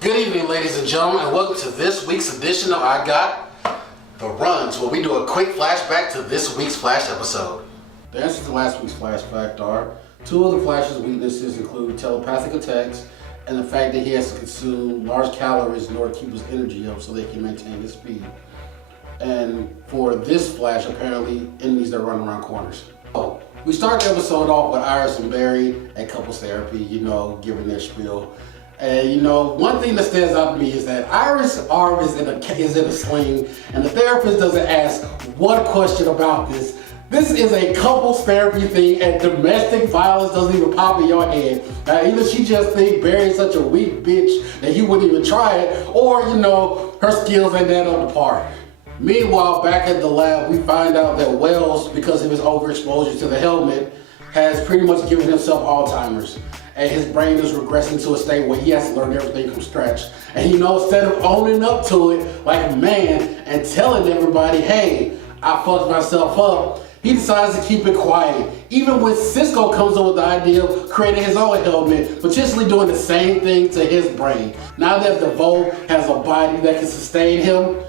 Good evening, ladies and gentlemen, and welcome to this week's edition of I Got the Runs, where we do a quick flashback to this week's Flash episode. The answers to last week's flashback are: two of the Flash's weaknesses include telepathic attacks and the fact that he has to consume large calories in order to keep his energy up so they can maintain his speed. And for this Flash, apparently, enemies that run around corners. So, we start the episode off with Iris and Barry at couples therapy, giving their spiel. And one thing that stands out to me is that Iris' arm is in a sling, and the therapist doesn't ask one question about this. This is a couples therapy thing, and domestic violence doesn't even pop in your head. Either she just thinks Barry is such a weak bitch that he wouldn't even try it, or her skills ain't that up to par. Meanwhile, back at the lab, we find out that Wells, because of his overexposure to the helmet, has pretty much given himself Alzheimer's. And his brain is regressing to a state where he has to learn everything from scratch. And instead of owning up to it like a man and telling everybody, hey, I fucked myself up, he decides to keep it quiet. Even when Cisco comes up with the idea of creating his own helmet, potentially doing the same thing to his brain. Now that Devoe has a body that can sustain him,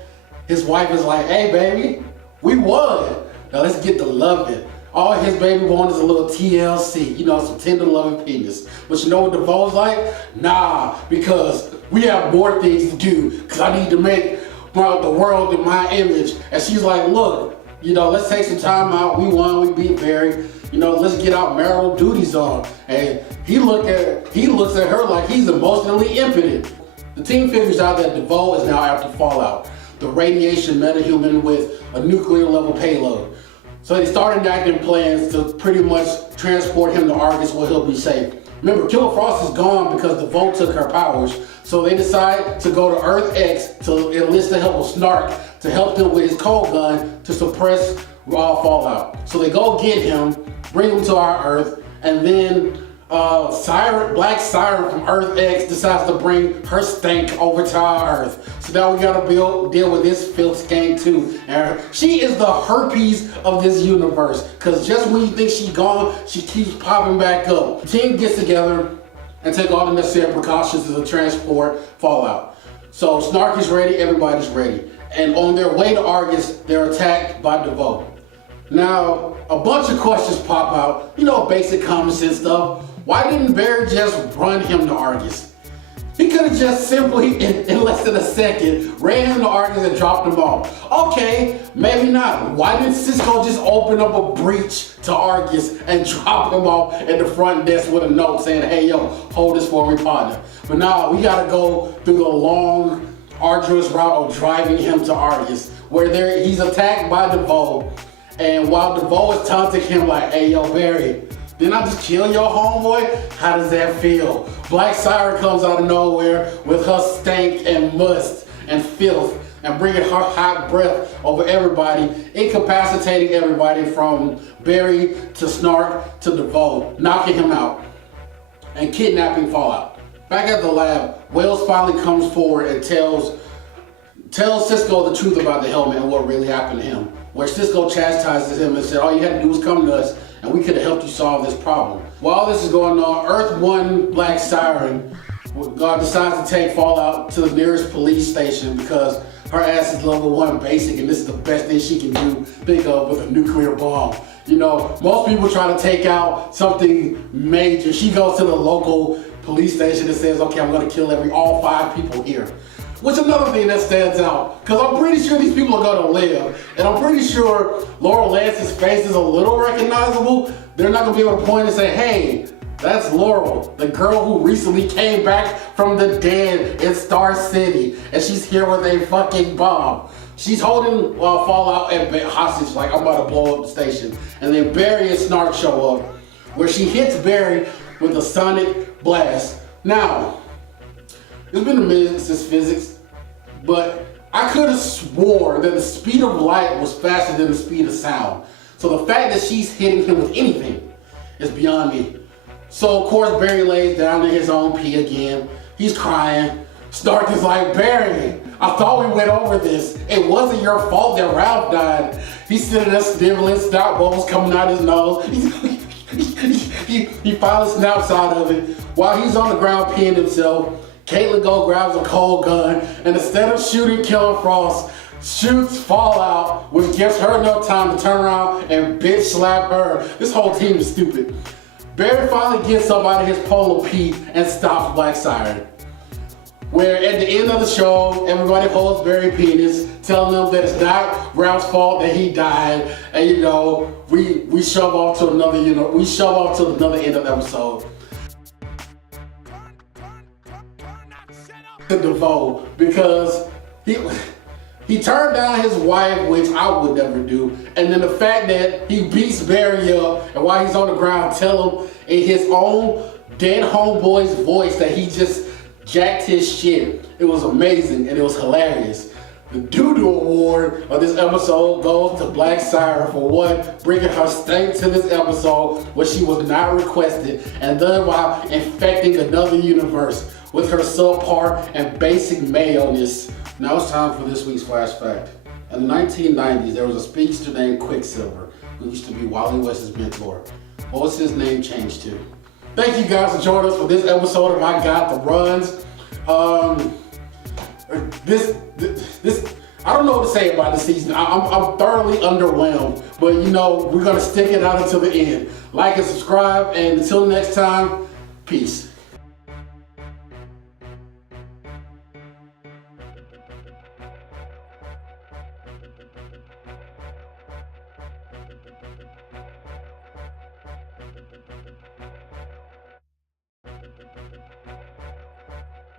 his wife is like, hey baby, we won. Now let's get to loving. All his baby wants is a little TLC, some tender loving penis. But you know what Devoe's like? Nah, because we have more things to do, because I need to make the world in my image. And she's like, look, let's take some time out. We won, we beat Barry. Let's get our marital duties on. And he looks at her like he's emotionally impotent. The team figures out that Devoe is now after Fallout, the radiation metahuman with a nuclear level payload. So they started enacting plans to pretty much transport him to Argus where he'll be safe. Remember, Killer Frost is gone because Devoe took her powers. So they decide to go to Earth X to enlist the help of Snark to help them with his cold gun to suppress Fallout. So they go get him, bring him to our Earth, and then Black Siren from Earth X decides to bring her stank over to our Earth. So now we gotta deal with this filth gang too. And she is the herpes of this universe, because just when you think she's gone, she keeps popping back up. The team gets together and take all the necessary precautions to transport Fallout. So Snark is ready, everybody's ready. And on their way to Argus, they're attacked by Devoe. Now, a bunch of questions pop out, basic common sense stuff. Why didn't Barry just run him to Argus? He could have just simply, in less than a second, ran him to Argus and dropped him off. Okay, maybe not. Why didn't Cisco just open up a breach to Argus and drop him off at the front desk with a note saying, hey yo, hold this for me, partner. But now we gotta go through the long, arduous route of driving him to Argus, where he's attacked by Devoe. And while Devoe is taunting him like, hey yo, Barry, didn't I just kill your homeboy? How does that feel? Black Siren comes out of nowhere with her stank and must and filth and bringing her hot breath over everybody, incapacitating everybody from Barry to Snark to Devoe, knocking him out and kidnapping Fallout. Back at the lab, Wells finally comes forward and tells Cisco the truth about the helmet and what really happened to him, where Cisco chastises him and said, all you had to do was come to us and we could have helped you solve this problem. While this is going on, Earth 1 Black Siren decides to take Fallout to the nearest police station because her ass is level 1 basic and this is the best thing she can think of with a nuclear bomb. Most people try to take out something major. She goes to the local police station and says, okay, I'm gonna kill all 5 people here. Which another thing that stands out, because I'm pretty sure these people are gonna live, and I'm pretty sure Laurel Lance's face is a little recognizable. They're not gonna be able to point and say, hey, that's Laurel, the girl who recently came back from the dead in Star City, and she's here with a fucking bomb. She's holding Fallout and hostage like, I'm about to blow up the station. And then Barry and Snark show up, where she hits Barry with a sonic blast. Now, it's been a minute since physics, but I could have swore that the speed of light was faster than the speed of sound. So the fact that she's hitting him with anything is beyond me. So of course Barry lays down in his own pee again. He's crying. Snark is like, Barry, I thought we went over this. It wasn't your fault that Ralph died. He's sitting there sniveling, snot bubbles coming out his nose. he finally snaps out of it. While he's on the ground peeing himself, Caitlyn grabs a cold gun, and instead of shooting Killer Frost, shoots Fallout, which gives her enough time to turn around and bitch slap her. This whole team is stupid. Barry finally gets up out of his Polo Pete and stops Black Siren. Where at the end of the show, everybody holds Barry penis, telling them that it's not Ralph's fault that he died, and you know, we shove off to another, we shove off to another end of the episode. To Devoe, because he turned down his wife, which I would never do, and then the fact that he beats Barry up, and while he's on the ground, tell him in his own dead homeboy's voice that he just jacked his shit. It was amazing and it was hilarious. The doo-doo award of this episode goes to Black Siren for one, bringing her straight to this episode where she was not requested, and then while infecting another universe with her subpar and basic maleness. Now it's time for this week's Flash Fact. In the 1990s, there was a speedster named Quicksilver who used to be Wally West's mentor. What was his name changed to? Thank you guys for joining us for this episode of I Got the Runs. This I don't know what to say about this season. I'm thoroughly underwhelmed, but you know, we're gonna stick it out until the end. Like and subscribe, and until next time, peace.